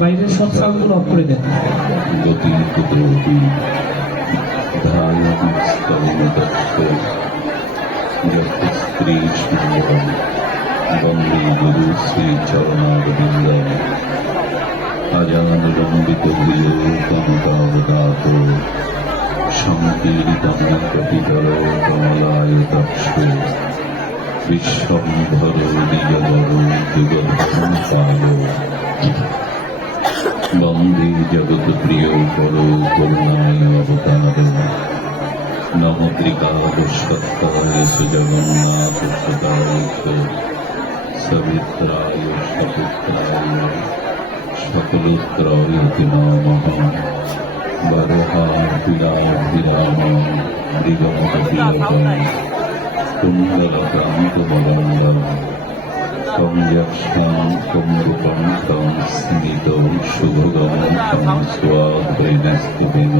বাইরের সব সাউন্ডগুলো অফ করে দেন। গতি কুদরতি স্ত্রী সুন্দর বন্দে গুরু শ্রী চরণারবিন্দ আজান লম্বিত কনকাবদাত সংকীর্তন কপিতর কমলায় দক্ষে বিশ্বম্ভর নিজবর যুগধর্ম পাল বন্দে জগৎ প্রিয় পর করুণায় অবতার নমদ্রিকাবশ্যত্তায় জগন্নাথ সুতায় সবিত্রায় সপুত্রায় সকলোত্রায় নমঃ বরহাভিরাম দিগমতপ্রিয়তম কুণ্ডলকান্তমলঙ্গল কঞ্জক্ষ্যং কুম্ভকণ্ঠং স্মিতং শুভগং तं স্বাধীনস্তুবেন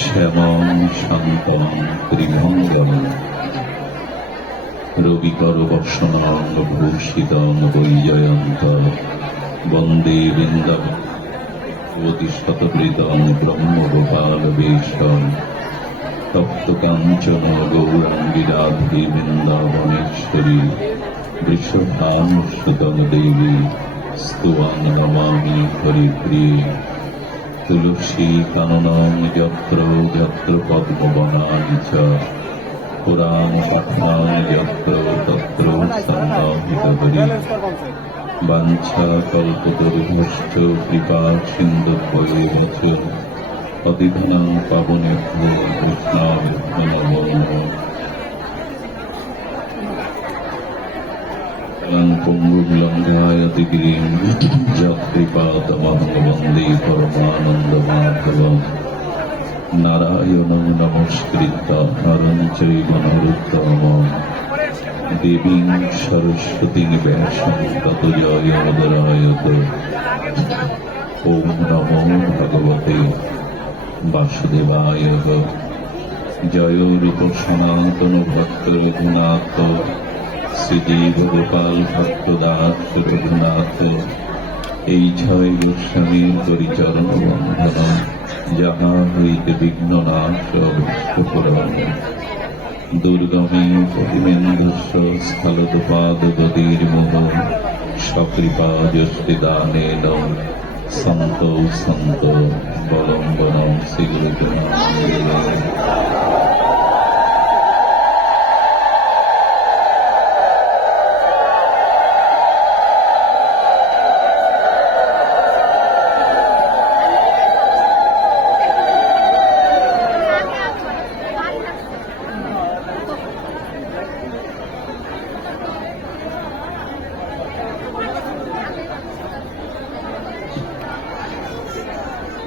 শ্যামং শান্তং ত্রিভঙ্গম রবিকর বর্ষণং ভূষিতং বৈজয়ন্ত বন্দে বৃন্দাবতী শতবৃতং ব্রহ্মগোপালবেশম তপ্তকাঞ্চন গৌরাঙ্গী রাধে বৃন্দাবনেশ্বরী বৃষভানুসুতং দেবী স্তুয়াং নমামি হরিপ্রিয়ে তুলসী কাননং যত্র যত্র পদ্মবনানি চ পুরাণ পঠনানি যত্র তত্র সন্নাহিত হরি বাঞ্ছা কল্পতরুভশ্চ কৃপা সিন্ধুভ্যৈব পতিতানাং পাবনেভ্যো কৃষ্ণায় নমো নমঃ। পুঙ্গুলঙ্ঘায়তি গিরিম যৎকৃপাতমহং বন্দে পরমানন্দমাধবম নারায়ণং নমস্কৃত্য নরং চৈব নরোত্তমম দেবীং সরস্বতীং ব্যাসং ততো জয়মুদরায়ত। ওম নমো ভগবতে বাসুদেবায়। জয় রূপ সনাতন ভক্ত রঘুনাথ শ্রীজীব গোপাল ভক্তদাস রঘুনাথ। এই ছয় গোস্বামীর পরিচরণ বন্ধন যাহা হইতে বিঘ্ন নাশ অভীষ্টপুরণ দুর্গমে প্রতিমেন্দুস্য স্খলদপাদ গতির মোহ সকৃপা যষ্টিদানেন সন্ত সন্ত বলম্বনম শ্রীগুরুজন।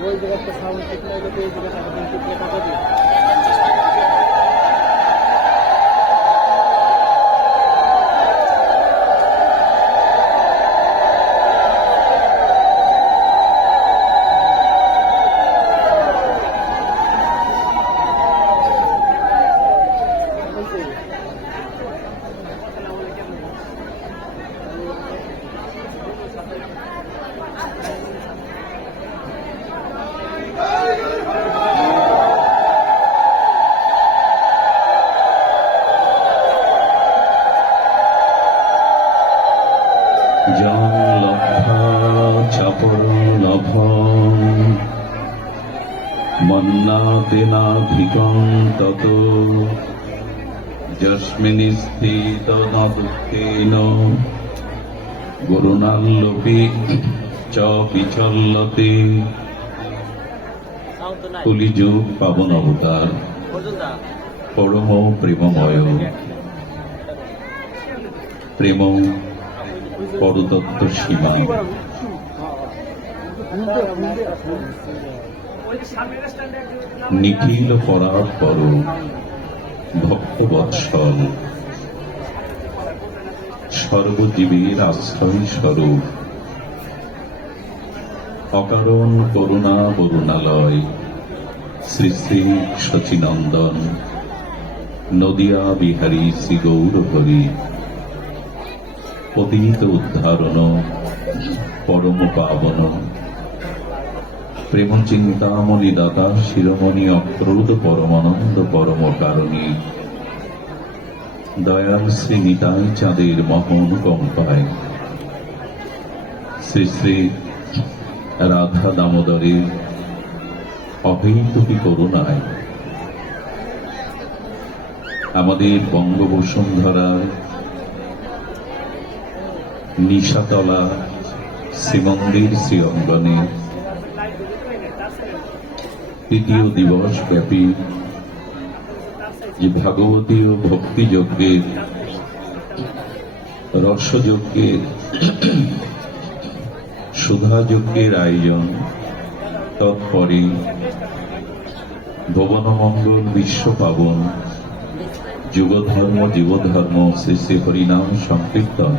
ওই জায়গাটা সাউন্ড ঠিক না হলে এই জায়গাটা ঠিক টাকা দিই। জন লব্ধা চাপরনভং মন্নাতেনাধিকং ততো যস্মিন স্থিত ন দুঃখেন গুরুণাল্লোপি চ বিচল্লতে। কলিযুগ পাবন অবতার পরম প্রেমময় প্রেম পরতত্ত্ব সীমায় নিখিল পরাৎপর ভক্তবৎসল সর্বজীবের আশ্রয় স্বরূপ অকারণ করুণা বরুণালয় শ্রী শ্রী শচীনন্দন নদিয়া বিহারী শ্রী গৌর হরি পতিত উদ্ধারণ পরম পাবন প্রেম চিন্তামণি দাতা শিরোমণি অক্রোধ পরমানন্দ পরম কারণী দয়াল শ্রী নিতাই চাঁদের মহানুকম্পায় শ্রী শ্রী রাধা দামোদরের অহেতুকী করুণায় আমাদের বঙ্গবসুন্ধরার নিশাতলা শ্রীমন্দির শ্রী অঙ্গনে তৃতীয় দিবস ব্যাপী যে ভাগবতী ও ভক্তি যজ্ঞের রসযজ্ঞের সুধা যজ্ঞের আয়োজন, তৎপরে ভুবনমঙ্গল বিশ্ব পাবন যুগধর্ম জীবধর্ম শ্রী শ্রী হরিনাম সংকীর্তন,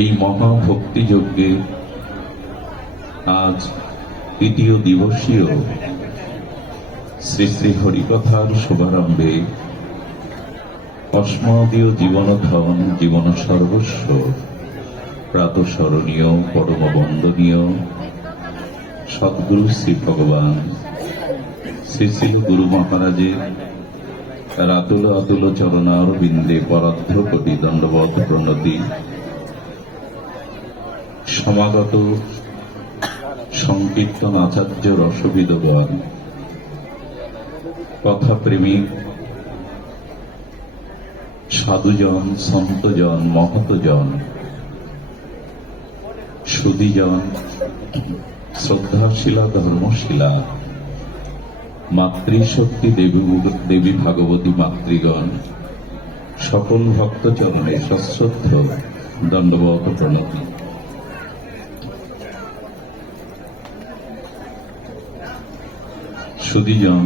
এই মহাভক্তি যজ্ঞে আজ তৃতীয় দিবসীয় শ্রী শ্রী হরিকথার শুভারম্ভে অস্মদীয় জীবনধন জীবন সর্বস্ব প্রাতঃস্মরণীয় পরম বন্দনীয় সদ্গুরু শ্রী ভগবান শ্রী শ্রী গুরু মহারাজের রাতুল আতুল চরণারবিন্দে পরার্ধ কোটি দণ্ডবত প্রণতি, সমাগত সংকীর্তন আচার্য রসবিদগণ, কথাপ্রেমিক সাধুজন, সন্তজন, মহতজন, সুধীজন, শ্রদ্ধাশীলা ধর্মশীলা মাতৃশক্তি দেবী ভাগবতী মাতৃগণ, সকল ভক্তচরণে সশ্রদ্ধ দণ্ডবত প্রণতি। সুধীজন,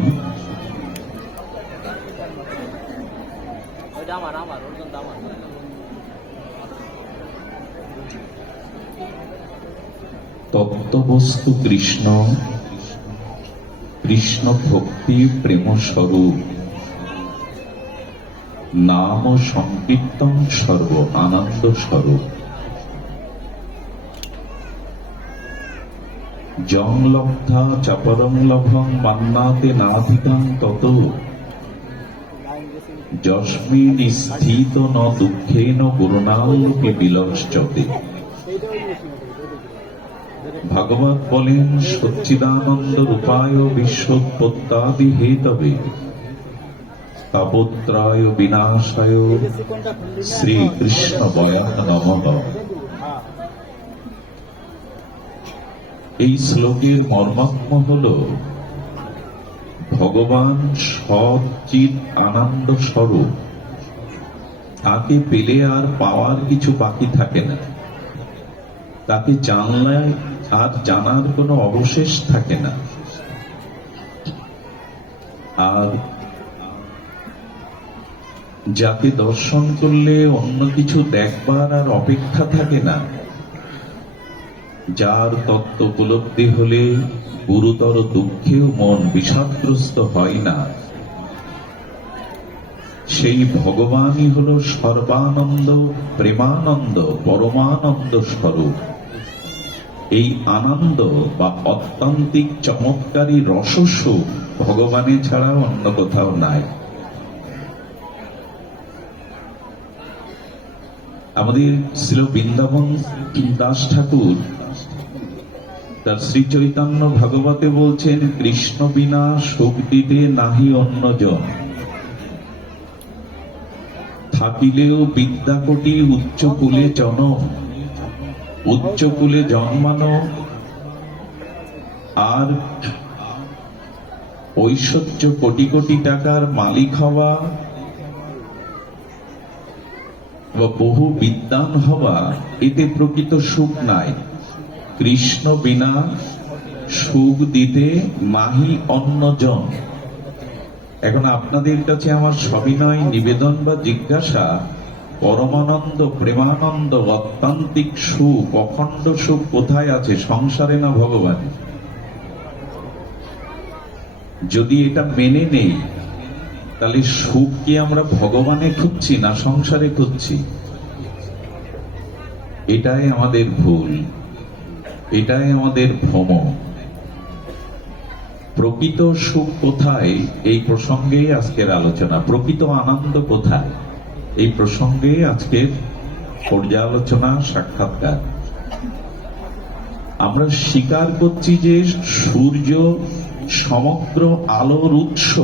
তত্ত্ববস্তু কৃষ্ণ, কৃষ্ণ ভক্তি প্রেম স্বরূপ, নাম সংকীর্তন সর্ব আনন্দ স্বরূপ। জং লব্ধা চাপরং লভং মান্নাতে নাধিকাং তত, যস্মিন স্থিত ন দুঃখেন গুরুণালোকে বিলজ্জতে। ভাগবত বলেন, সচ্চিদানন্দ রূপায় বিশ্বোৎপত্তাদি হেতবে তাপত্রায় বিনাশায় শ্রীকৃষ্ণ বয়ান নমঃ। এই শ্লোকের মর্মাত্ম হল ভগবান সচ্চিৎ আনন্দ স্বরূপ, তাকে পেলে আর পাওয়ার কিছু বাকি থাকে না, তাকে জানলে আর জানার কোনো অবশেষ থাকে না, আর যাকে দর্শন করলে অন্য কিছু দেখবার আর অপেক্ষা থাকে না, যার তত্ত্ব উপলব্ধি হলে গুরুতর দুঃখেও মন বিষাদগ্রস্ত হয় না, সেই ভগবানই হল সর্বানন্দ, প্রেমানন্দ, পরমানন্দ স্বরূপ। এই আনন্দ বা অত্যন্তিক চমৎকারী রসস্বরূপ ভগবানের ছাড়া অন্য কোথাও নাই। আমাদের শ্রী বৃন্দাবন দাস ঠাকুর তার শ্রী চৈতন্য ভাগবতে বলছেন, কৃষ্ণ বিনা সুখ দিতে নাহি অন্যজন, থাকিলেও বিদ্যাকোটি উচ্চকুলে জনম, উচ্চকুলে জন্মানো আর ঐশ্বর্য কোটি কোটি টাকার মালিক হওয়া বা বহু বিদ্বান হওয়া, এতে প্রকৃত সুখ নাই। কৃষ্ণ বিনা সুখ দিতে নাহি অন্যজন। এখন আপনাদের কাছে আমার সবিনয় নিবেদন বা জিজ্ঞাসা, পরমানন্দ, প্রেমানন্দ, অত্যান্তিক সুখ, অখণ্ড সুখ কোথায় আছে, সংসারে না ভগবানে? যদি এটা মেনে নেই, তাহলে সুখ কি আমরা ভগবানে খুঁজছি না সংসারে খুঁজছি? এটাই আমাদের ভুল, এটাই আমাদের ভ্রম। প্রকৃত সুখ কোথায়, এই প্রসঙ্গে আজকের আলোচনা। প্রকৃত আনন্দ কোথায়, এই প্রসঙ্গে আজকের পর্যালোচনা, সাক্ষাৎকার। আমরা স্বীকার করছি যে সূর্য সমগ্র আলোর উৎস,